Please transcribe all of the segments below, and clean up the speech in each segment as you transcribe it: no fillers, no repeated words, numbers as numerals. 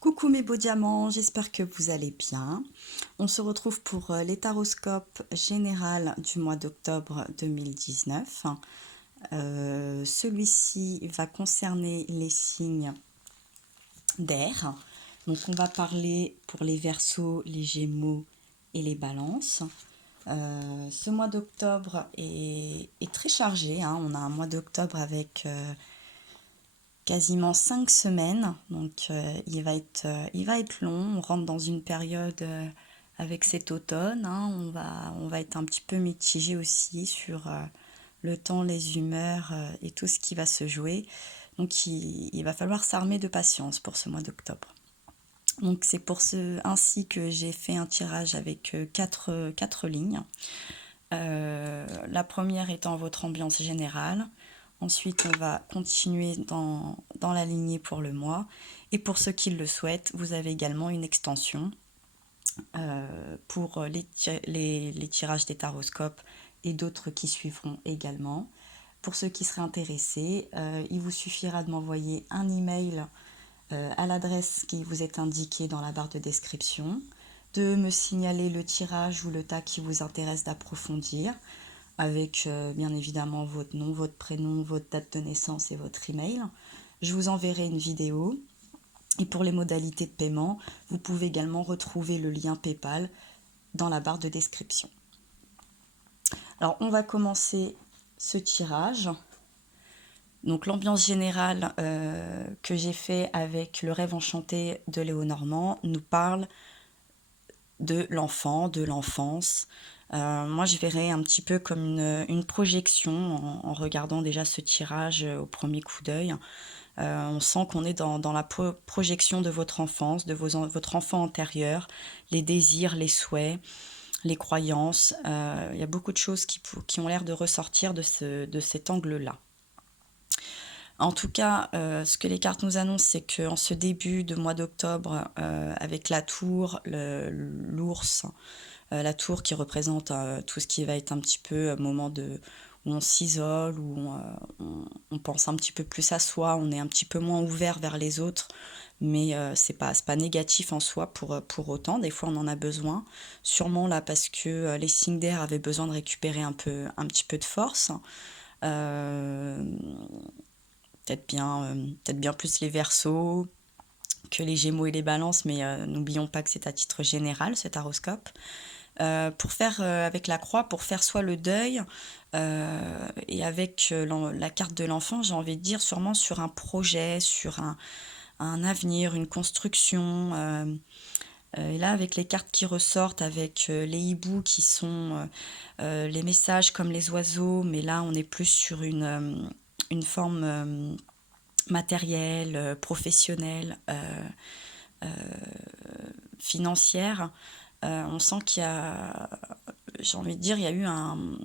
Coucou mes beaux diamants, j'espère que vous allez bien. On se retrouve pour les taroscopes général du mois d'octobre 2019. Celui-ci va concerner les signes d'air. Donc on va parler pour les Verseaux, les Gémeaux et les Balances. Ce mois d'octobre est très chargé, hein. On a un mois d'octobre avec quasiment 5 semaines, donc il va être long. On rentre dans une période avec cet automne, hein. On va être un petit peu mitigé aussi sur le temps, les humeurs et tout ce qui va se jouer. Donc il va falloir s'armer de patience pour ce mois d'octobre. Donc c'est pour ce ainsi que j'ai fait un tirage avec quatre lignes. La première étant votre ambiance générale. Ensuite, on va continuer dans la lignée pour le mois. Et pour ceux qui le souhaitent, vous avez également une extension pour les tirages des taroscopes et d'autres qui suivront également. Pour ceux qui seraient intéressés, il vous suffira de m'envoyer un email à l'adresse qui vous est indiquée dans la barre de description, de me signaler le tirage ou le tas qui vous intéresse d'approfondir, avec bien évidemment votre nom, votre prénom, votre date de naissance et votre email. Je vous enverrai une vidéo. Et pour les modalités de paiement, vous pouvez également retrouver le lien PayPal dans la barre de description. Alors on va commencer ce tirage. Donc l'ambiance générale que j'ai fait avec le rêve enchanté de Léo Normand nous parle de l'enfant, de l'enfance. Moi, je verrais un petit peu comme une projection en regardant déjà ce tirage au premier coup d'œil. On sent qu'on est dans la projection de votre enfance, de votre enfant antérieur, les désirs, les souhaits, les croyances. Il y a beaucoup de choses qui ont l'air de ressortir de cet angle-là. En tout cas, ce que les cartes nous annoncent, c'est qu'en ce début de mois d'octobre, avec la tour, l'ours, la tour qui représente tout ce qui va être un petit peu moment où on s'isole, où on pense un petit peu plus à soi, on est un petit peu moins ouvert vers les autres, mais c'est pas négatif en soi pour autant. Des fois, on en a besoin. Sûrement là parce que les signes d'air avaient besoin de récupérer un petit peu de force. Euh, peut-être bien plus les Verseaux que les Gémeaux et les Balances, mais n'oublions pas que c'est à titre général cet horoscope. Pour faire avec la croix, pour faire soit le deuil, et avec la carte de l'enfant, j'ai envie de dire sûrement sur un projet, sur un avenir, une construction. Et là, avec les cartes qui ressortent, avec les hiboux qui sont les messages comme les oiseaux, mais là, on est plus sur une forme matérielle, professionnelle, financière. On sent qu'il y a, j'ai envie de dire, il y a eu un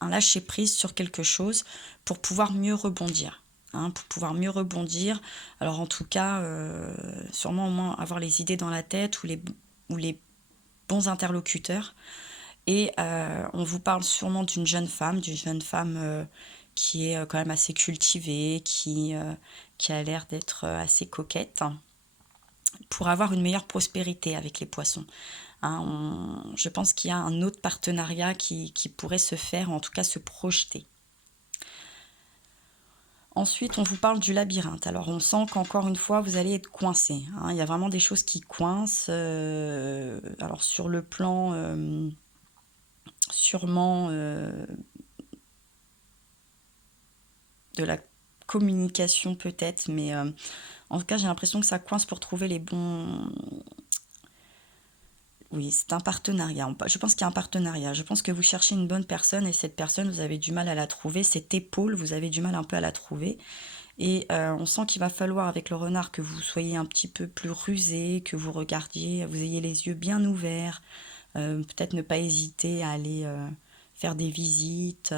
lâcher prise sur quelque chose pour pouvoir mieux rebondir. Hein, pour pouvoir mieux rebondir. Alors en tout cas, sûrement au moins avoir les idées dans la tête ou les bons interlocuteurs. Et on vous parle sûrement d'une jeune femme qui est quand même assez cultivée, qui a l'air d'être assez coquette, pour avoir une meilleure prospérité avec les poissons. Hein, je pense qu'il y a un autre partenariat qui pourrait se faire, ou en tout cas se projeter. Ensuite, on vous parle du labyrinthe. Alors, on sent qu'encore une fois, vous allez être coincé. Hein. Il y a vraiment des choses qui coincent. Alors, sur le plan, sûrement, de la communication peut-être, mais en tout cas, j'ai l'impression que ça coince pour trouver les bons. Oui, c'est un partenariat. Je pense qu'il y a un partenariat. Je pense que vous cherchez une bonne personne et cette personne, vous avez du mal à la trouver. Cette épaule, vous avez du mal un peu à la trouver. Et on sent qu'il va falloir, avec le renard, que vous soyez un petit peu plus rusé, que vous regardiez, vous ayez les yeux bien ouverts. Peut-être ne pas hésiter à aller faire des visites.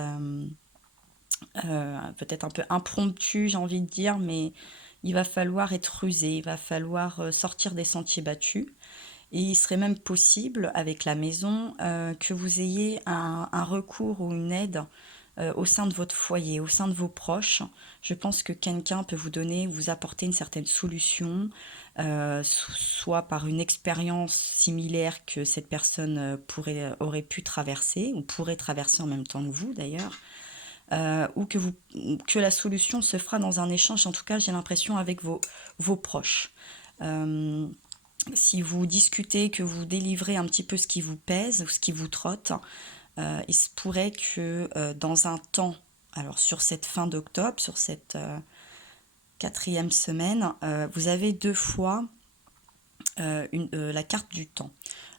Peut-être un peu impromptu, j'ai envie de dire, mais il va falloir être rusé, il va falloir sortir des sentiers battus. Et il serait même possible, avec la maison, que vous ayez un recours ou une aide au sein de votre foyer, au sein de vos proches. Je pense que quelqu'un peut vous apporter une certaine solution, soit par une expérience similaire que cette personne aurait pu traverser, ou pourrait traverser en même temps que vous d'ailleurs, ou que la solution se fera dans un échange, en tout cas j'ai l'impression avec vos proches. Si vous discutez, que vous délivrez un petit peu ce qui vous pèse ou ce qui vous trotte, il se pourrait que dans un temps, alors sur cette fin d'octobre, sur cette 4e semaine, vous avez 2 fois la carte du temps.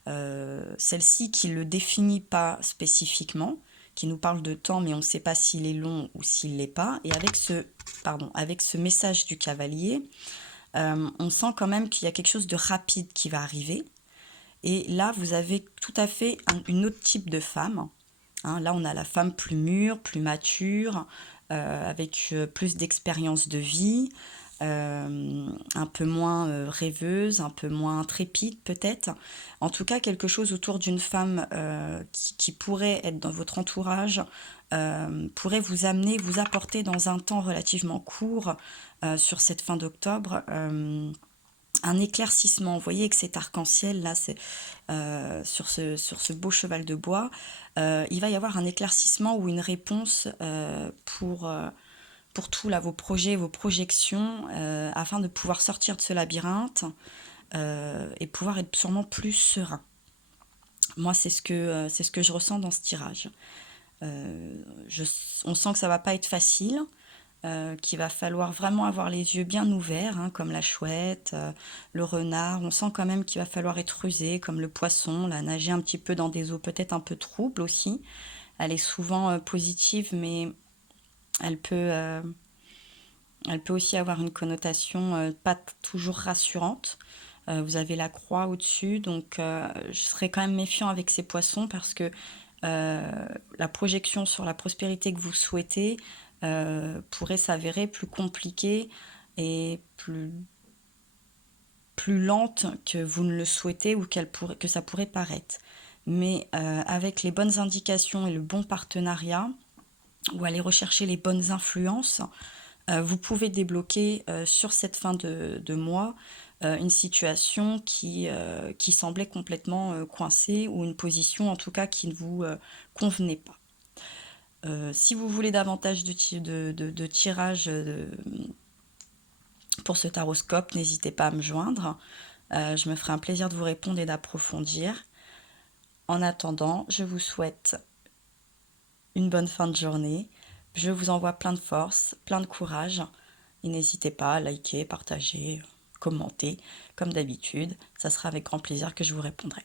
Celle-ci qui ne le définit pas spécifiquement, qui nous parle de temps, mais on ne sait pas s'il est long ou s'il ne l'est pas. Et avec ce message du cavalier, on sent quand même qu'il y a quelque chose de rapide qui va arriver. Et là, vous avez tout à fait une autre type de femme. Hein, là, on a la femme plus mûre, plus mature, avec plus d'expérience de vie, un peu moins rêveuse, un peu moins intrépide peut-être. En tout cas, quelque chose autour d'une femme qui pourrait être dans votre entourage, pourrait vous amener, vous apporter dans un temps relativement court sur cette fin d'octobre. Un éclaircissement. Vous voyez que cet arc-en-ciel là, c'est sur ce beau cheval de bois, il va y avoir un éclaircissement ou une réponse pour tout là, vos projets, vos projections, afin de pouvoir sortir de ce labyrinthe et pouvoir être sûrement plus serein. Moi, c'est ce que je ressens dans ce tirage. On sent que ça va pas être facile. Qu'il va falloir vraiment avoir les yeux bien ouverts, hein, comme la chouette, le renard. On sent quand même qu'il va falloir être rusé, comme le poisson, là, nager un petit peu dans des eaux peut-être un peu troubles aussi. Elle est souvent positive, mais elle peut, euh, elle peut aussi avoir une connotation pas toujours rassurante. Vous avez la croix au-dessus, donc je serais quand même méfiant avec ces poissons parce que la projection sur la prospérité que vous souhaitez pourrait s'avérer plus compliquée et plus lente que vous ne le souhaitez ou que ça pourrait paraître. Mais avec les bonnes indications et le bon partenariat, ou aller rechercher les bonnes influences, vous pouvez débloquer sur cette fin de mois une situation qui semblait complètement coincée, ou une position en tout cas qui ne vous convenait pas. Si vous voulez davantage de tirages pour ce taroscope, n'hésitez pas à me joindre. Je me ferai un plaisir de vous répondre et d'approfondir. En attendant, je vous souhaite une bonne fin de journée. Je vous envoie plein de force, plein de courage. Et n'hésitez pas à liker, partager, commenter, comme d'habitude. Ça sera avec grand plaisir que je vous répondrai.